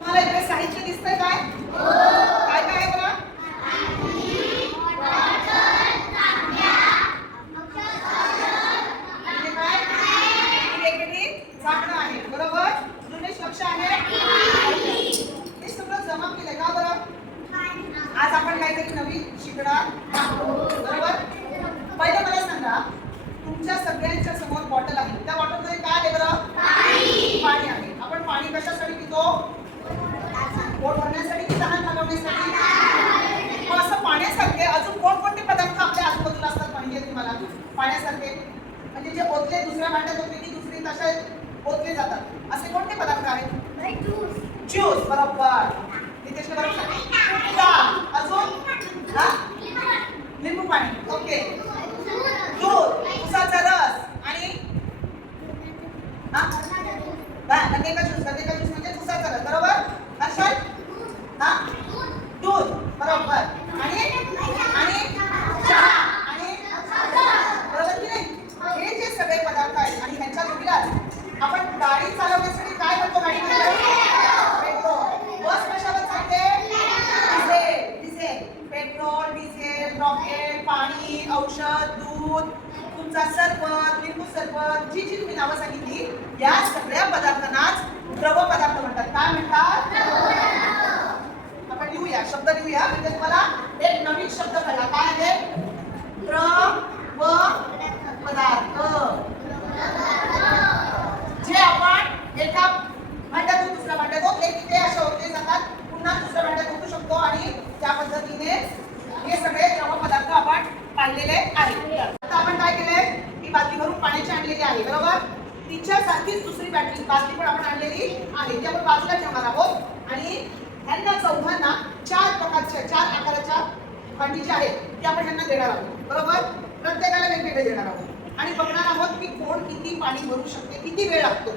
तुम्हाला इकडे साहित्य दिसतंय काय? काय काय आहे बघा? इथे काय? ही वेगवेगळी झाकणं आहेत, बरोबर? जुनेश लक्ष आहे? हे सगळं जमा केलंय का बरं? आज आपण काहीतरी नवीन शिकणार आहोत, बरोबर? पहिलं मला सांगा, तुमच्या सगळ्यांच्या समोर बॉटल आहे. त्या बॉटलमध्ये काय आहे बरं? पाणी आहे. आपण पाणी कशासाठी पितो? पोट भरण्यासाठी की तहान भागवण्यासाठी? मग असं पाण्यासारखे अजून कोणकोणते पदार्थ आपल्या आजूबाजूला असतात माहिती तुम्हाला? पाण्यासारखे म्हणजे जे ओतले दुसऱ्या भांड्यात होते की दुसरी तसे ओतले जातात, असे कोणते पदार्थ आहेत? ज्यूस, बरोबर. नितेश बरोबर. अजून लिंबू पाणी, ओके. दूध, उसाचा रस आणि गंगेका ज्यूस. गंगेका ज्यूस म्हणजे उसाचा रस, बरोबर. हर्षल दूध, बरोबर. आणि चहा आणि बरोबर की नाही? हे जे सगळे पदार्थ आहेत आणि ह्यांच्या जोडीलाच आपण गाडी चालवण्यासाठी काय म्हणतो? गाडीमध्ये पेट्रोल. बस कशावर चालते? डिझेल. पेट्रोल, डिझेल, रॉकेट, पाणी, औषध, दूध, तुमचा सरबत, लिंबू सरबत, जी तुम्ही नावं सांगितली, या सगळ्या पदार्थांनाच द्रव पदार्थ म्हणतात. काय म्हणतात? आपण लिहूया, शब्द लिहूया म्हणजे तुम्हाला एक नवीन शब्द कळला. काय आहे? द्रव पदार्थ. जे आपण एका भांड्यातून दुसऱ्या भांड्यात होते की ते असे होते जातात, पुन्हा दुसऱ्या भांड्यात होऊ शकतो आणि त्या पद्धतीने हे सगळे द्रव पदार्थ आपण पाळलेले आहेत. आता आपण काय केलंय? ही बादली भरून पाण्याची आणलेली आहे, बरोबर. तिच्यासारखीच दुसरी बादली पण आपण आणलेली आहे, ती आपण बाजूला ठेवणार आहोत आणि ह्यांना चौघांना चार प्रकारच्या, चार आकाराच्या भांडी जी आहेत ती आपण ह्यांना देणार आहोत, बरोबर. प्रत्येकाला वेगवेगळे देणार आहोत आणि बघणार आहोत की कोण किती पाणी भरू शकते, किती वेळ लागतो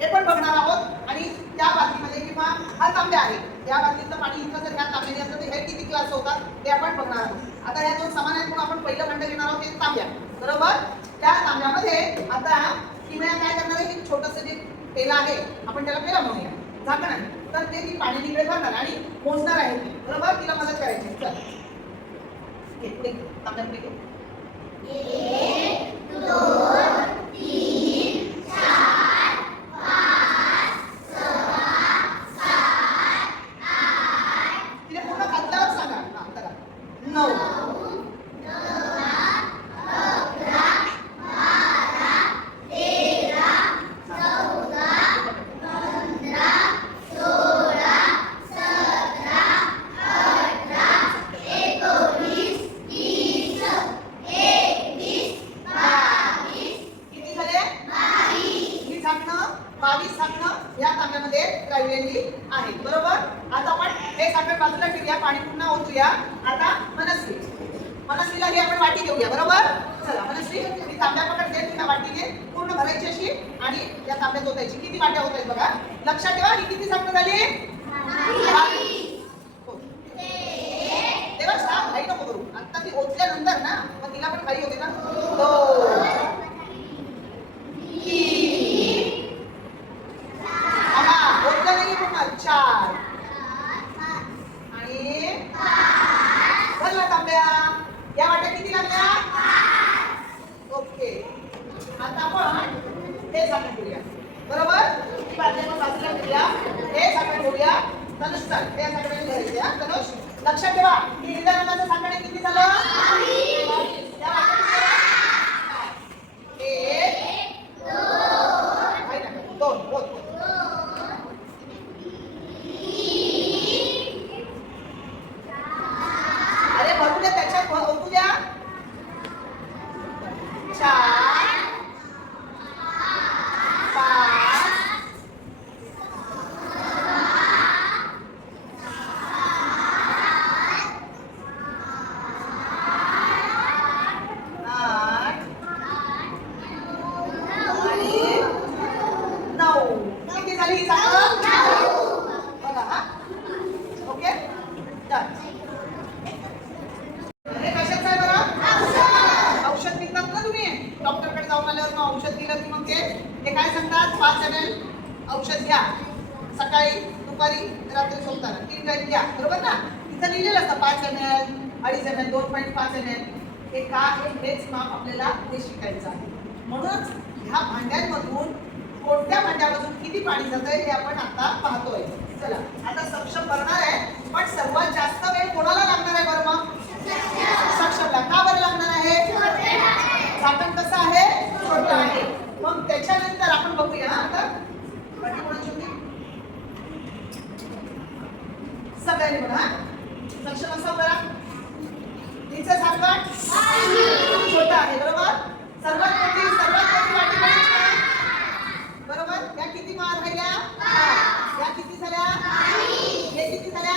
हे पण बघणार आहोत. आणि त्या बादलीमध्ये किंवा हा तांब्या आहे, या बादलीतलं पाणी इथं जर ह्या तांब्याने असतं तर हे किती ग्लास होतात ते आपण बघणार आहोत. आता ह्या दोन समान आहेत म्हणून आपण पहिलं भांडं घेणार आहोत, ते तांब्या, बरोबर. त्या तांब्यामध्ये आता किमया काय करणार आहे? एक छोटंसं जे पेला आहे, आपण त्याला पेला म्हणूया, झाकण आहे, तर ते ती पाणी निघळे भरणार आणि मोजणार आहे ती, बरोबर. तिला मदत करायची. चल घे पुढे, तांब्या पुढे घे. 1 2 3 4 5 6 7 8 तिने पूर्ण खाल्ल्यावर सांगा. चला 9 22 झाकणं या तांब्यामध्ये राहिलेली आहेत, बरोबर. आता आपण हे साखर बाजूला ठेवूया, पाणी पुन्हा ओतूया. आता मनस्वीला ही आपण वाटी घेऊया, बरोबर. चला मनस्वी, मी तांब्या पकडते, तिला वाटीने पूर्ण भरायची अशी आणि या तांब्यात ओतायची. किती वाट्या होत आहेत बघा, लक्षात ठेवा. ही किती झाकणं झाली? 22. तेव्हा सांग, घाई नको करू. आता ती ओतल्यानंतर ना मग तिला पण घाई होते ना. 2 4 आणि भरला तांब्या. या वाट्या किती लागल्या? ओके. आता आपण हे झाकण ठेवूया, बरोबर. ही बादली आपण बाजूला ठेवूया, हे झाकण ठेवूया. तनुष चल, हे झाकण भरायचे. हा तनुष, लक्षात ठेवा की हिरव्या रंगाचं झाकण किती झालं? 22. या वाट्या 1 2 2 औषध दिलं की मग ते काय सांगतात? 5 ml औषध घ्या सकाळी. दुपारी रात्री झोपताना 3 टाइम घ्या, बरोबर ना. इथं लिहिलेलं असतं 5 ml, 2.5 ml, 2.5 ml. हे का आहे हेच माप आपल्याला हे शिकायचं आहे. म्हणूनच ह्या भांड्यांमधून कोणत्या भांड्यामधून किती पाणी जातंय हे आपण आता पाहतोय. चला आता सक्षम करणार आहे, पण सर्वात जास्त वेळ कोणाला लागणार आहे बरं मग? सक्षमला. का बरं लागणार आहे? झाकण कसं आहे? छोटं आहे. मग त्याच्यानंतर आपण बघूया आता पाठी कोणाची होती? सगळ्यांनी म्हणा सक्षम असं करा. तिचं झाकण छोटं आहे, बरोबर. सर्वात मोठी वाटी कोणाची आहे? बरोबर. या किती मार राहिल्या? या किती झाल्या? हे किती झाल्या?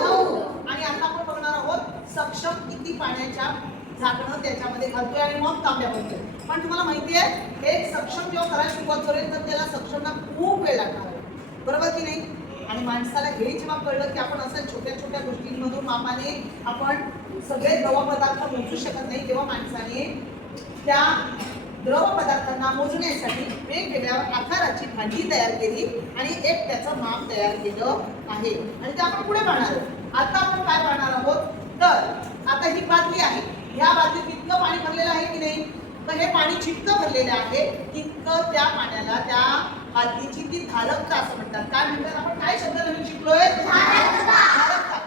9. आणि आता आपण बघणार आहोत सक्षम किती पाण्याच्या झाकणं त्याच्यामध्ये घालतोय आणि मग तांब्या भरतोय. पण तुम्हाला माहिती आहे हे सक्षम जेव्हा करायला सुरुवात करेल तर त्याला सक्षमला खूप वेळ लागणार आहे, बरोबर की नाही. आणि माणसाला हे जेव्हा कळलं की आपण असं छोट्या छोट्या गोष्टींमधून मापाने आपण सगळे द्रव पदार्थ मोजू शकत नाही, तेव्हा माणसाने त्या द्रव पदार्थांना मोजण्यासाठी वेगवेगळ्या आकाराची भांडी तयार केली आणि एक त्याचं माप तयार केलं आहे. आणि ते आपण पुढे पाहणार आहोत. आता आपण काय पाहणार आहोत तर आता ही बादली आहे. ह्या बादलीत इतकं पाणी भरलेलं आहे की नाही, तर हे पाणी जितकं भरलेलं आहे तितकं त्या पाण्याला त्या बादलीची ती धारकता असं म्हणतात. काय म्हणतात आपण? काय शब्द नवीन शिकलोय? धारकता.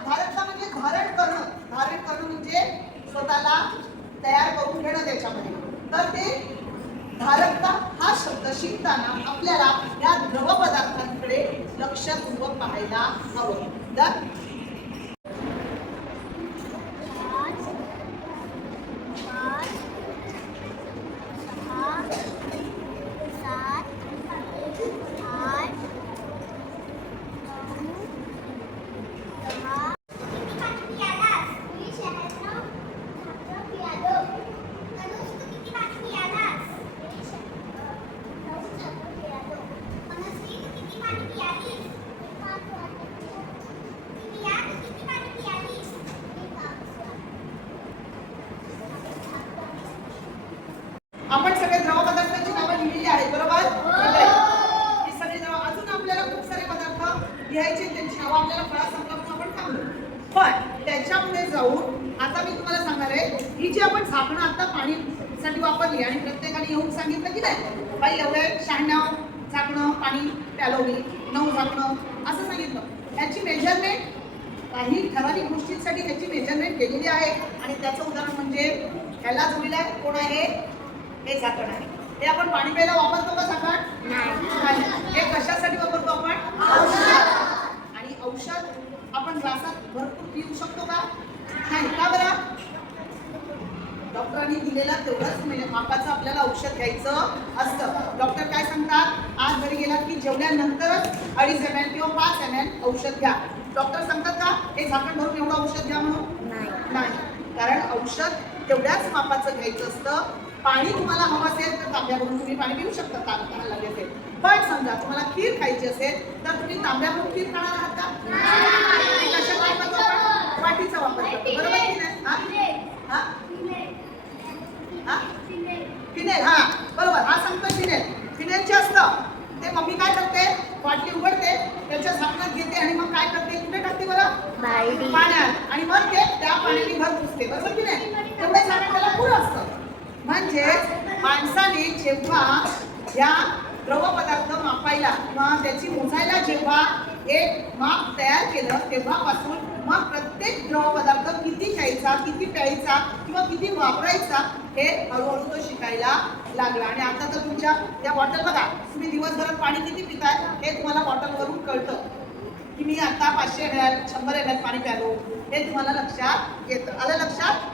धारकता म्हणजे धारण करणं. धारण करणं म्हणजे स्वतःला तयार करून घेणं त्याच्यामध्ये. तर ते धारकता हा शब्द शिकताना आपल्याला या द्रव पदार्थांकडे लक्षपूर्वक पाहायला हवं. तर आपण सगळे द्रव पदार्थांची नावं लिहिलेली आहेत, बरोबर. हे सगळे द्रव. अजून आपल्याला खूप सारे पदार्थ लिहायचे, त्यांची नावं आपल्याला फळा संकल्पना आपण थांबलो. पण त्याच्यापुढे जाऊन आता मी तुम्हाला सांगणार आहे ही जी आपण झाकणं आता पाणीसाठी वापरली आणि प्रत्येकाने येऊन सांगितलं की नाही बाई एवढे 96 झाकणं पाणी प्यालवली, 9 झाकणं असं सांगितलं. ह्याची मेजरमेंट काही ठराविक गोष्टींसाठी ह्याची मेजरमेंट केलेली आहे. आणि त्याचं उदाहरण म्हणजे ह्याला जोडलेलं आहे कोण आहे? हे झाकण आहे. हे आपण पाणी प्यायला वापरतो का झाकण? नाही. हे कशासाठी वापरतो आपण? औषध. आणि औषध आपण ग्लासात भरपूर पिऊ शकतो का? नाही. का बरं? डॉक्टरांनी दिलेला तेवढंच मापाचं आपल्याला औषध घ्यायचं असतं. डॉक्टर काय सांगतात? आज घरी गेला की जेवल्यानंतरच 2.5 ml किंवा 5 ml औषध घ्या. डॉक्टर सांगतात का हे झाकण भरून एवढं औषध घ्या म्हणून? नाही. कारण औषध तेवढ्याच मापाचं घ्यायचं असतं. पाणी तुम्हाला हवं असेल तर तांब्यावरून तुम्ही पाणी पिऊ शकता, तांब्या लागले असेल. पण समजा तुम्हाला खीर खायची असेल तर तुम्ही तांब्यावरून खीर खाणार आहात का? कशा काय करतो आपण? वाटीचा वापर करतो, बरोबर की नाही? फिनेल. हा बरोबर. हा सांगतो फिनेल. फिनेलचे असतं ते मम्मी काय करते? वाटी उघडते, त्याच्या झाकणात घेते आणि मग काय करते? कुठे टाकते बरं? पाण्यात. आणि मग ते त्या पाण्याने भर पुसते, बरोबर की नाही? तेवढे झाकण त्याला पुरं असतं. म्हणजे माणसाने जेव्हा या द्रव पदार्थ मापायला किंवा त्याची मोजायला जेव्हा एक माप तयार केलं तेव्हापासून मग प्रत्येक द्रव पदार्थ किती घ्यायचा, किती प्यायचा किंवा किती वापरायचा हे हळूहळू तो शिकायला लागला. आणि आता तर तुमच्या त्या बॉटल बघा, तुम्ही दिवसभरात पाणी किती पिताय हे तुम्हाला बॉटलवरून कळतं की मी आता 500 ml 100 ml पाणी प्यालो, हे तुम्हाला लक्षात येतं. आलं लक्षात?